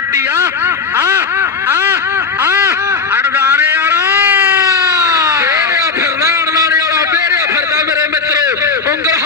Party ਆ ਆ ਆ। ਆ ਅੜਦਾਰੇ ਵਾਲਾ। ਤੇਰੇ ਫਿਰਦਾ ਅੜਦਾਰੇ ਵਾਲਾ ਤੇਰੇ ਫਿਰਦਾ ਮੇਰੇ ਮਿੱਤਰ। ਉਂਗਲ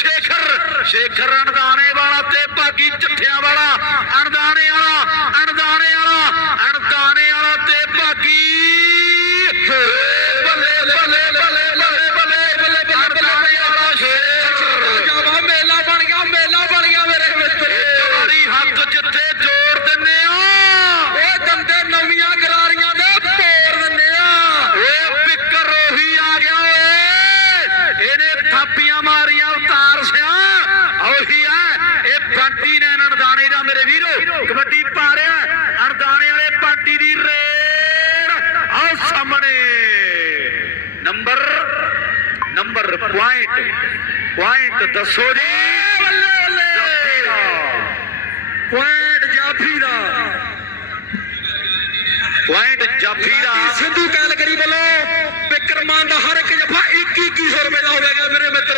ਸ਼ੇਖਰ ਸ਼ੇਖਰ ਅਣਦਾਣੇ ਵਾਲਾ ਤੇ ਬਾਗੀ ਚੱਠਿਆਂ ਵਾਲਾ ਅਣਦਾਣੇ ਵਾਲਾ ਅਣਦਾਣੇ ਵਾਲਾ ਅਣਦਾਣੇ ਵਾਲਾ ਤੇ ਬਾਗੀ ਬੱਲੇ ਬੱਲੇ ਬੱਲੇ ਬੱਲੇ ਬੱਲੇ ਬੱਲੇ ਅਣਦਾਣੇ ਵਾਲਾ ਸ਼ੇਖਰ ਜਾਵਾ ਮੇਲਾ ਬਣ ਗਿਆ ਮੇਲਾ ਬਣ ਗਿਆ ਮੇਰੇ ਮਿੱਤਰ ਹੱਥ ਜਿੱਥੇ ਜੋੜ ਦਿੰਨੇ ਆ ਓਏ ਦੰਦੇ ਨਵੀਆਂ ਗਰਾਰੀਆਂ ਦੇ ਤੋੜ ਦਿੰਦੇ ਆ ਓਏ ਬਿੱਕਰ ਉਹੀ ਆ ਗਿਆ ਓਏ ਇਹਨੇ ਥਾਪੀਆਂ ਮਾਰੀਆਂ तो दसो जी। पॉइंट जाफी का पॉइंट जाफी का सिद्धू कैलगरी वालों विक्रमान का हर एक जफा इक्की इक्की सौ रुपए का हो गया मेरे मित्र।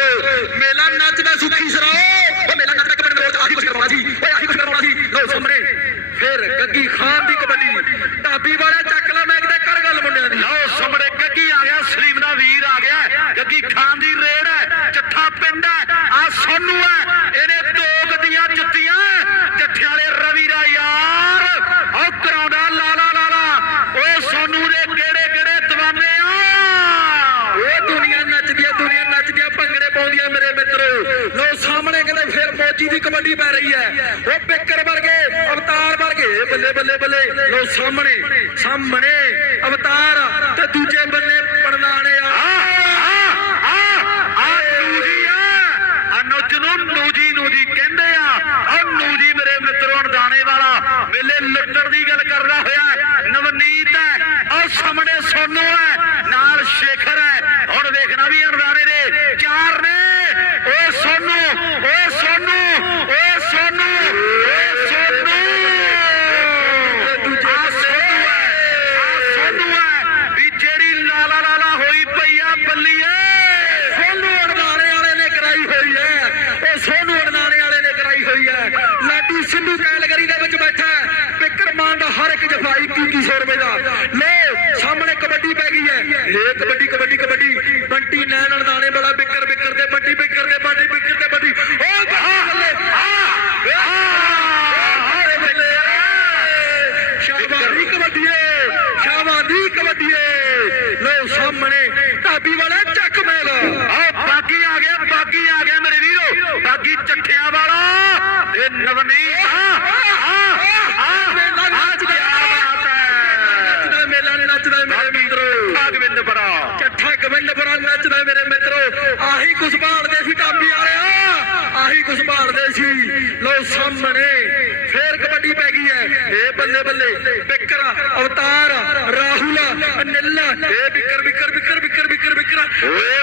मेला नचना सुखी सराओ। मेला नचदा कबड्डी में आही कुछ करवाना जी ओए कुछ करवाना जी लो सामने फिर गग्गी खान की कबड्डी। ढाबी वाले ਕਹਿੰਦੇ ਦੀ ਕਬੱਡੀ ਪੈ ਰਹੀ ਹੈ। ਉਹ ਬਿੱਕਰ ਵਰਗੇ, ਅਵਤਾਰ ਵਰਗੇ। ਬੱਲੇ ਬੱਲੇ ਬੱਲੇ। ਲੋ ਸਾਹਮਣੇ ਸਾਹਮਣੇ ਅਵਤਾਰ ਤੇ ਦੂਜੇ ਬੰਨੇ ਪੜਨਾਣੇ ਆ। ਆ ਆ ਨੂਜੀ ਆ। ਅਨੁਜ ਨੂੰ ਨੂਜੀ ਨੂਜੀ ਕਹਿੰਦੇ ਆ। ਆ ਨੂਜੀ ਮੇਰੇ ਮਿੱਤਰੋਂ ਅਣਦਾਣੇ ਵਾਲਾ। ਵੇਲੇ ਲੱਟਣ ਦੀ ਗੱਲ ਕਰਦਾ ਹੋਇਆ। ਨਵਨੀਤ ਹੈ। ਉਹ ਸਾਹਮਣੇ ਸੋਨੂ ਹੈ। ਨਾਲ ਸ਼ੇਖਰ ਹੈ ਹੁਣ ਵੇਖਣਾ ਵੀ ਅਣਦਾਣੇ ਦੇ ਚਾਰ ਨੇ ਓਏ ਸੋਨੂ ਓਏ ਸੋਨੂ ਓਏ ਸੋਨੂ ਓਏ ਸੋਨੂ ਆ ਸੋਨੂ ਹੈ ਆ ਸੋਨੂ ਹੈ ਵੀ ਜਿਹੜੀ ਲਾਲਾ ਲਾਲਾ ਹੋਈ ਪਈ ਆ ਬੱਲੀਏ ਸੋਨੂ ਅੜਨਾਣੇ ਵਾਲੇ ਨੇ ਕਰਾਈ ਹੋਈ ਹੈ ਉਹ ਸੋਨੂ ਅੜਨਾਣੇ ਵਾਲੇ ਨੇ ਕਰਾਈ ਹੋਈ ਹੈ ਲਾਡੀ ਸਿੰਧੂ ਕੈਲਗਰੀ ਦੇ ਵਿੱਚ ਬੈਠਾ ਹੈ। ਬਿੱਕਰ ਮਾਨ ਦਾ ਹਰ ਇੱਕ ਜਫਾ 2100 ਰੁਪਏ ਦਾ ਲੋ, ਸਾਹਮਣੇ ਕਬੱਡੀ ਪੈ ਗਈ ਹੈ। ਇਹ ਕਬੱਡੀ ਕਬੱਡੀ ਕਬੱਡੀ। ਬੰਟੀ ਨੈਣ ਅੜਨਾਣੇ ਵਾਲਾ ਬਿਕਰ ਬਿੱਕਰ ਤੇ ਬੰਟੀ ਬਿੱਕਰ ਤੇ ਬੰਟੀ ਬਿੱਕਰ ਤੇ ਬੰਟੀ ਓ ਬੱਲੇ ਸ਼ਾਬਾਦੀ ਕਬੱਡੀਏ ਸ਼ਾਬਾਦੀ ਕਬੱਡੀਏ ਲੋ ਸਾਹਮਣੇ ਢਾਬੀ ਵਾਲਾ ਚੱਕ ਮੈਲ ਆ ਬਾਗੀ ਆ ਗਿਆ ਬਾਗੀ ਆ ਗਿਆ ਮੇਰੇ ਵੀਰੋ ਬਾਗੀ ਚੱਠਿਆਂ ਵਾਲਾ ਤੇ ਨਵਨੀਤ ਆ ਆ ਆ ਮੇਲਾ ਨੱਚਦਾ ਬਾਤ ਹੈ ਨੱਚਦਾ ਮੇਲਾ ਨੱਚਦਾ ਮੇਰੇ ਮਿੱਤਰੋ ਭਾਗਵਿੰਦ ਬੜਾ ਚੱਠਾ ਗਵਿੰਦਪੁਰਾ ਨੱਚਦਾ ਮੇਰੇ ਮਿੱਤਰੋ। ਆਹੀ ਕੁਛ ਭਾਲਦੇ ਸੀ ਢਾਬੀ ਵਾਲਿਆ। ਆਹੀ ਕੁਛ ਭਾਲਦੇ ਸੀ। ਲੋ ਸਾਹਮਣੇ ਫੇਰ ਕਬੱਡੀ ਪੈ ਗਈ ਹੈ। ਇਹ ਬੱਲੇ ਬੱਲੇ ਬਿੱਕਰ, ਅਵਤਾਰ, ਰਾਹੁਲ, ਅਨਿਲ, ਇਹ ਬਿਕਰ ਬਿਕਰ ਬਿਕਰ ਬਿਕਰ ਬਿਕਰ, ਬਿੱਕਰ। ਓਏ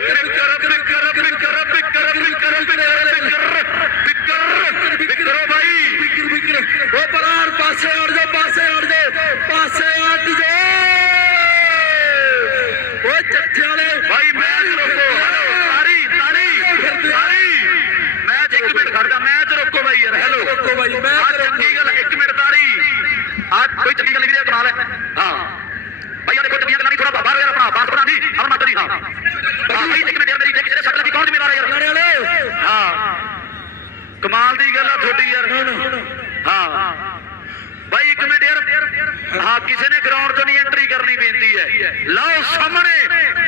ਬੇਨਤੀ ਹੈ। ਲਓ ਸਾਹਮਣੇ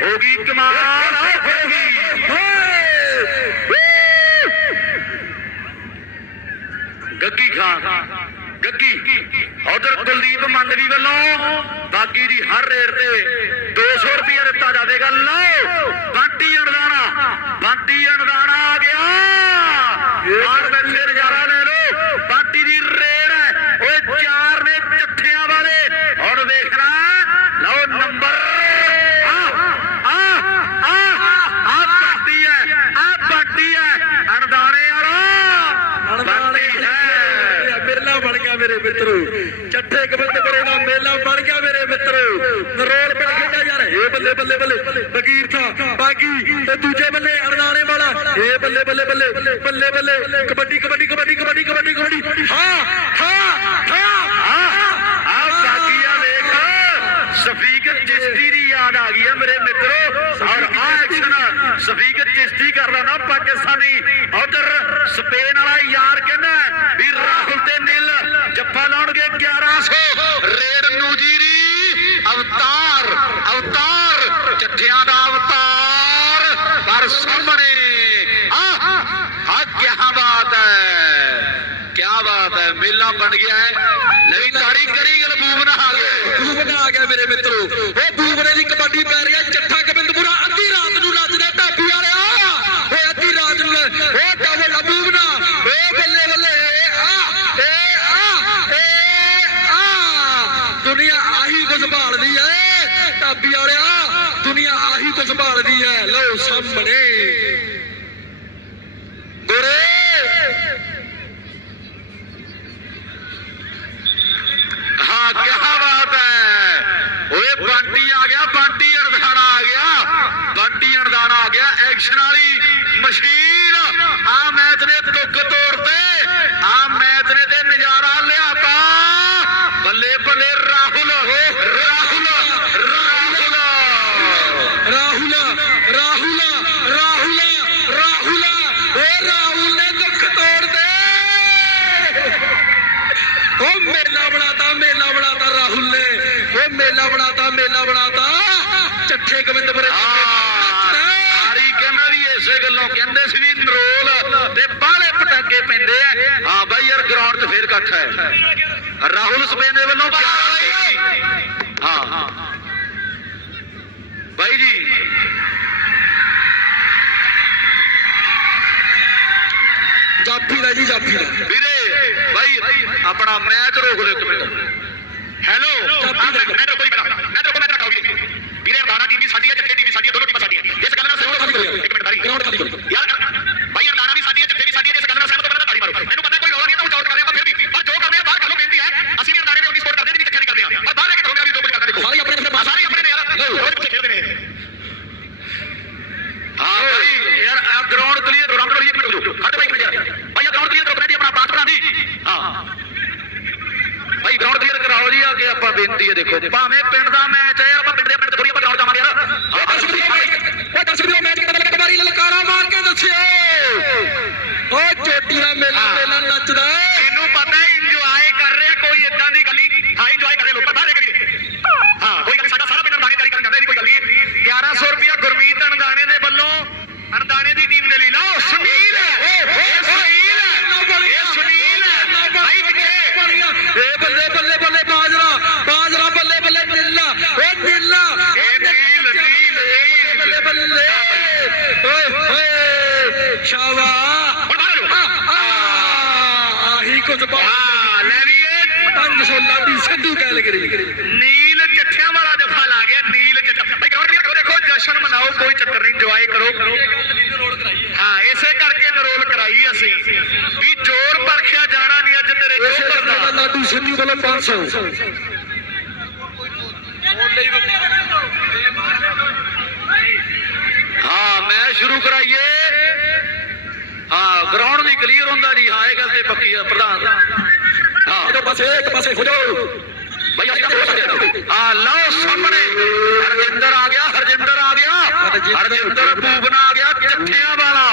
ਹੋ ਗਈ ਕਮਾਲ। ਹੋ ਗਈ ਗੱਗੀ ਖਾਨ ਗੱਗੀ। ਉਧਰ ਕੁਲਦੀਪ ਮੰਡਵੀ ਵੱਲੋਂ ਬਾਗੀ ਦੀ ਹਰ ਰੇਟ ਤੇ 200 ਰੁਪਏ ਦਿੱਤਾ ਜਾਵੇਗਾ। ਲਓ ਬੰਟੀ ਅਣਦਾਣਾ ਬੰਟੀ ਅਣਦਾਣਾ ਆ ਗਿਆ। ਬਾਹਰ ਬੈਠੇ ਨਜ਼ਾਰਾ ਲੈ ਲਓ ਬੰਟੀ ਦੀ ਰੇਡ ਹੈ ਓਏ ਚਾਰ ਨੇ ਚੱਠਿਆਂ ਵਾਲੇ ਹੁਣ ਵੇਖਣਾ ਲਓ ਨੰਬਰ ਆ ਆ ਆ ਆ ਬੰਟੀ ਹੈ ਆ ਬੰਟੀ ਹੈ ਅਣਦਾਣੇ ਵਾਲਾ ਬੰਟੀ ਹੈ ਮੇਲਾ ਬਣ ਗਿਆ ਮੇਰੇ ਮਿੱਤਰੋ ਚੱਠੇ ਗੋਬਿੰਦਪੁਰੇ ਦਾ ਮੇਲਾ ਬਣ ਗਿਆ ਮੇਰੇ ਮਿੱਤਰੋ ਨਰੋਲ ਪਿੰਡ ਖੇਡਿਆ ਜਾ ਰਿਹਾ ਏ ਬੱਲੇ ਬੱਲੇ ਬੱਲੇ ਥਾ, ਬਾਗੀ, ਤੇ ਦੂਜੇ ਬੱਲੇ ਅਰਨਾਣੇ ਵਾਲਾ। ਏ ਬੱਲੇ ਬੱਲੇ ਬੱਲੇ ਬੱਲੇ ਬੱਲੇ, ਕਬੱਡੀ ਕਬੱਡੀ ਕਬੱਡੀ ਕਬੱਡੀ ਕਬੱਡੀ ਕਬੱਡੀ। ਹਾਂ ਹਾਂ ਹਾਂ ਆ ਬਾਗੀਆ ਵੇਖ ਸਫੀਕ ਚਿਸ਼ਤੀ ਦੀ ਯਾਦ ਆ ਗਈ ਹੈ ਮੇਰੇ ਮਿੱਤਰੋ। ਔਰ ਆ ਐਕਸ਼ਨ ਸਫੀਕ ਚਿਸ਼ਤੀ ਕਰਦਾ ਨਾ ਪਾਕਿਸਤਾਨੀ। ਉਧਰ ਸਪੇਨ ਵਾਲਾ ਯਾਰ ਕਹਿੰਦਾ ਵੀ ਰਾਹੁਲ ਤੇ ਨੀਲ ਜੱਫਾ ਲਾਉਣਗੇ 1100 ਰੇਡ ਨੂਜੀਰੀ ਅਵਤਾਰ ਅਵਤਾਰ ਚੱਠਿਆਂ ਦਾ ਅਵਤਾਰ ਪਰ ਸਾਹਮਣੇ ਆ ਆ ਕੀ ਬਾਤ ਹੈ ਕੀ ਬਾਤ ਹੈ ਬਣ ਗਿਆ ਹੈ। ਨਵੀਂ ਤਾੜੀ ਕਰੀ ਗਲ ਬੂਬਨਾ ਆ ਗਏ। ਬੂਬਨਾ ਆ ਗਿਆ ਮੇਰੇ ਮਿੱਤਰੋ। ਉਹ ਬੂਬਨੇ ਦੀ ਕਬੱਡੀ ਪੈ ਰਹੀ ਹੈ ਚੱਠਾ ਗੋਬਿੰਦਪੁਰਾ ਅੱਧੀ ਰਾਤ ਨੂੰ ਨੱਚਦਾ ਢਾਬੀ ਵਾਲਿਆ ਓਏ ਅੱਧੀ ਰਾਤ ਨੂੰ ਓ ਡਬਲ ਆ ਬੂਬਨਾ ਓ ਬੱਲੇ ਬੱਲੇ ਆ ਏ ਆ ਏ ਆ ਦੁਨੀਆ ਆਹੀ ਕੁਝ ਭਾਲਦੀ ਐ ਢਾਬੀ ਵਾਲਿਆ ਦੁਨੀਆ ਆਹੀ ਕੁਝ ਭਾਲਦੀ ਐ ਲਓ ਸਾਹਮਣੇ ਗੋਰੇ ਹਾਂ ਕੀ ਬਾਤ ਹੈ ਓਏ ਬੰਟੀ ਆ ਗਿਆ ਬੰਟੀ ਅਣਦਾਣਾ ਆ ਗਿਆ ਬੰਟੀ ਅਣਦਾਣਾ ਆ ਗਿਆ ਐਕਸ਼ਨ ਵਾਲੀ ਮਸ਼ੀਨ ਆ ਮੈਚ ਨੇ ਤੁੱਕ ਤੋੜਤੇ ਆ ਮੈਚ ਨੇ ਤੇ ਨਜ਼ਾਰਾ ਲਿਆਤਾ ਬੱਲੇ ਬੱਲੇ ਰਾਹੁਲ ਰਾਹੁਲ ਰਾਹੁਲ ਰਾਹੁਲ ਰਾਹੁਲ ਰਾਹੁਲ ਰਾਹੁਲ ਓ ਰਾਹੁਲ ਨੇ ਦੁੱਖ ਤੋੜ ਦੇ ਓ ਮੇਲਾ ਬਣਾਤਾ ਮੇਲਾ ਬਣਾਤਾ ਰਾਹੁਲ ਨੇ ਓ ਮੇਲਾ ਬਣਾਤਾ ਮੇਲਾ ਬਣਾਤਾ ਚੱਠੇ ਗੋਬਿੰਦਪੁਰੇ। ਸਾਰੀ ਕਹਿੰਦਾ ਵੀ ਇਸੇ ਗੱਲੋਂ ਕਹਿੰਦੇ ਸੀ ਵੀ ਨਰੋਲ ਤੇ ਬਾਹਲੇ ਪਟਾਕੇ ਪੈਂਦੇ ਆ। ਹਾਂ ਬਾਈ ਯਾਰ ਗਰਾਊਂਡ 'ਚ ਫੇਰ ਇਕੱਠ ਹੈ। ਰਾਹੁਲ ਸਪੇਨ ਦੇ ਵੱਲੋਂ ਕਿਆ ਹਾਂ। ਹਾਂ। ਬਾਈ ਜੀ। ਜਾਫੀ ਦਾ ਜੀ ਜਾਫੀ ਦਾ ਵੀਰੇ ਬਾਈ ਆਪਣਾ ਮੈਚ ਰੋਕ ਲਿਓ ਇੱਕ ਮਿੰਟ। ਹੈਲੋ? ਮੈਂ ਤੇਰੇ ਕੋਲ ਹੀ ਮੈਂ ਤੇਰੇ ਕੋਲ ਮੈਂ ਤੇਰਾ ਕਰਾਉਗੀ ਵੀਰੇ ਅਰਦਾਨਾ ਟੀਮ ਵੀ ਸਾਡੀ ਹੈ ਚੱਕੇ ਟੀਮ ਵੀ ਸਾਡੀ ਹੈ ਦੋਨੋਂ ਟੀਮਾਂ ਸਾਡੀਆਂ। ਇਸ ਗੱਲ ਨਾਲ ਗਰਾਊਂਡ ਖਾਲੀ ਕਰੋ ਇੱਕ ਮਿੰਟ ਬਾਰੀ ਗਰਾਊਂਡ ਖਾਲੀ ਕਰੋ ਯਾਰ ਭਾਈ ਅਰਦਾਨਾ ਵੀ ਸਾਡੀ ਹੈ ਚੱਕੇ ਵੀ ਸਾਡੀ ਹੈ ਇਸ ਗੱਲ ਨਾਲ ਸਹਿਮਤ ਬੰਦਾ ਤਾੜੀ ਮਾਰੋ। ਮੈਨੂੰ ਪਤਾ ਕੋਈ ਰੌਲਾ ਨਹੀਂ ਹੈ ਤਾਂ ਉਚਾਰ ਕਰ ਰਿਹਾ ਪਰ ਫਿਰ ਵੀ। ਪਰ ਜੋ ਕਰਦੇ ਆ ਬਾਹਰ ਕਰ ਬੇਨਤੀ ਹੈ। ਅਸੀਂ ਵੀ ਅਰਦਾਨੇ ਦੇ ਆਪਣੀ ਸਪੋਰਟ ਕਰਦੇ ਹਾਂ ਜਿੱਥੇ ਖੇਡੀ ਕਰਦੇ ਆ। ਪਰ ਬਾਹਰ ਆ ਕੇ ਕਰੋਗੇ ਵੀ ਦੋ ਮਿੰਟ ਕਰਦੇ ਦੇਖੋ। ਸਾਰੇ ਆਪਣੇ ਆਪਣੇ ਆ ਸਾਰੇ ਆਪਣੇ ਨੇ ਯਾਰ। ਰੋਜ਼ ਪਿੱਛੇ ਖੇਡਦੇ ਨੇ। ਹਾਂ ਭਾਈ ਯਾਰ ਆ ਗਰਾਊਂਡ ਕਲੀਅਰ ਗਰਾਊਂਡ ਕਲੀਅਰ ਇੱਕ ਮਿੰਟ ਰੁਕੋ। ਹਟ ਭਾਈ ਮਿੰਟ ਯਾਰ। ਭਾਈ ਆ ਗਰਾਊਂਡ ਕਲੀਅਰ ਕਰੋ ਕਮੇਟੀ ਆਪਣਾ ਪਾਸ ਬਣਾ ਦੀ। ਹਾਂ। ਭਾਈ ਗਰਾਊਂਡ ਕਲੀਅਰ ਕਰਾਓ ਜੀ ਆ ਕੇ ਆਪਾਂ ਬੇਨਤੀ ਹੈ ਦੇਖੋ। ਭਾਵੇਂ ਪਿੰਡ ਦਾ ਮੈਚ ਹੈ ਯਾਰ ਆਪਾਂ ਪਿੰਡ ਦੇ ਪਿੰਡ ਥੋੜੀ ਆਪਾਂ ਗਰਾਊਂਡ ਜਾਵਾਂਗੇ ਯਾਰ ਓ ਦਰਸ਼ਕ ਵੀਰੋ ਓ ਦਰਸ਼ਕ ਵੀਰੋ ਮੈਚ ਕਿਦਾਂ ਲੱਗਾ ਕਬਾਰੀ ਲਲਕਾਰਾ ਮਾਰ ਕੇ ਦੱਸਿਓ। ਓ ਚੋਟੀ ਦਾ ਮੇਲਾ ਮੇਲਾ ਨੱਚਦਾ। ਮੈਨੂੰ ਪਤਾ ਹੈ ਇੰਜੋਏ ਕਰ ਰਿਹਾ ਕੋਈ ਇਦਾਂ ਦੀ ਗੱਲ ਹਾਂ ਇੰਜੋਏ ਕਰ ਰਹੇ ਲੋਕ ਬਾਹਰ ਕਰੀਏ ਹਾਂ ਕੋਈ ਗੱਲ ਸਾਡਾ ਸਾਰਾ ਪਿੰਡ ਅਣਦਾਣੇ ਜਾਰੀ ਕਰਨ ਜਾਂਦੇ ਨਹੀਂ ਕੋਈ ਗੱਲ ਨਹੀਂ। 1100 ਰੁਪਿਆ ਗੁਰਮੀਤ ਅਣਦਾਣੇ ਦੇ ਵੱਲੋਂ ਅਣਦਾਣੇ ਦੀ ਟੀਮ ਦੇ ਲਈ। ਲਓ ਸੁਨੀਲ ਇਹ ਸੁਨੀਲ ਇਹ ਸੁਨੀਲ ਭਾਈ ਪਿੱਛੇ। ਏ ਬੱਲੇ ਬੱਲੇ ਬੱਲੇ ਬਾਜਰਾ ਬਾਜਰਾ ਬੱਲੇ ਬੱਲੇ ਨੀਲਾ ਓ ਨੀਲਾ ਇਹ ਨੀਲ ਨੀਲ ਨੀਲ ਬੱਲੇ ਬੱਲੇ ਓਏ ਓਏ ਸ਼ਾਵਾ ਹੁਣ ਬਾਹਰ ਆ ਜਾਓ। ਆਹੀ ਕੁਝ ਬਾ ਹਾਂ ਲੈ ਵੀ ਇਹ 500 ਲਾਡੀ ਸਿੱਧੂ ਕਹਿ ਕਰੀ ਨੀਲ ਚੱਠਿਆਂ ਵਾਲਾ ਜੱਫਾ ਲਾ ਗਿਆ ਨੀਲ ਚੱਠਾ ਭਾਈ ਕਰੋ ਦੇਖੋ ਜਸ਼ਨ ਮਨਾਓ ਕੋਈ ਚੱਕਰ ਨਹੀਂ ਇੰਜੋਏ ਕਰੋ। ਹਾਂ ਇਸੇ ਕਰਕੇ ਨਰੋਲ ਕਰਾਈ ਅਸੀਂ ਵੀ ਜ਼ੋਰ ਪਰਖਿਆ ਜਾਣਾ ਨਹੀਂ ਅੱਜ ਤੇਰੇ ਕਰਕੇ ਦਾ। ਲਾਡੂ ਸਿੱਧੂ ਵੱਲੋਂ 500 ਹਾਂ ਮੈਚ ਸ਼ੁਰੂ ਕਰਾਈਏ। ਹਾਂ ਗਰਾਊਂਡ ਨਹੀਂ ਕਲੀਅਰ ਹੁੰਦਾ ਜੀ ਹਾਂ ਇਹ ਗੱਲ ਤੇ ਪੱਕੀ ਆ ਪ੍ਰਧਾਨ। ਪਾਸੇ ਇੱਕ ਪਾਸੇ ਹੋ ਜਾਓ ਭਈਆ ਜੀ ਹੋ ਸਕਦਾ ਆ ਲਓ ਸਾਹਮਣੇ ਹਰਜਿੰਦਰ ਆ ਗਿਆ ਹਰਜਿੰਦਰ ਆ ਗਿਆ ਹਰਜਿੰਦਰ ਬੂਬਨਾ ਆ ਗਿਆ ਚੱਠਿਆਂ ਵਾਲਾ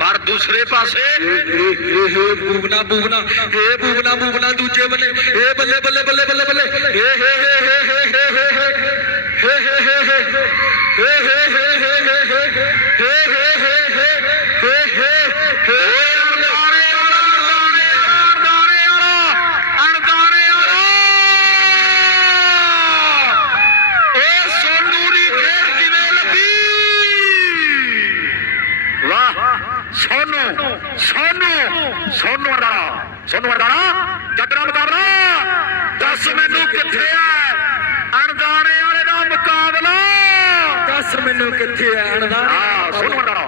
ਪਰ ਦੂਸਰੇ ਪਾਸੇ ਇਹ ਬੂਬਨਾ ਬੂਬਨਾ ਇਹ ਬੂਬਨਾ ਬੂਬਨਾ ਦੂਜੇ ਬੱਲੇ ਇਹ ਬੱਲੇ ਬੱਲੇ ਬੱਲੇ ਬੱਲੇ ਬੱਲੇ ਇਹ ਇਹ ਇਹ ਇਹ ਸੋਨੂ ਸੋਨੂ ਸੋਨੂ ਵਰਦਾਰਾ ਸੋਨੂ ਵਰਦਾਰਾ ਜੱਟਣਾ ਮੁਕਾਬਲਾ। ਦੱਸ ਮੈਨੂੰ ਕਿੱਥੇ ਆ? ਅਣਜਾਣੇ ਵਾਲੇ ਦਾ ਮੁਕਾਬਲਾ। ਦੱਸ ਮੈਨੂੰ ਕਿੱਥੇ ਆ? ਅਣਦਾਣੇ ਸੋਨੂ ਵਰਦਾਰਾ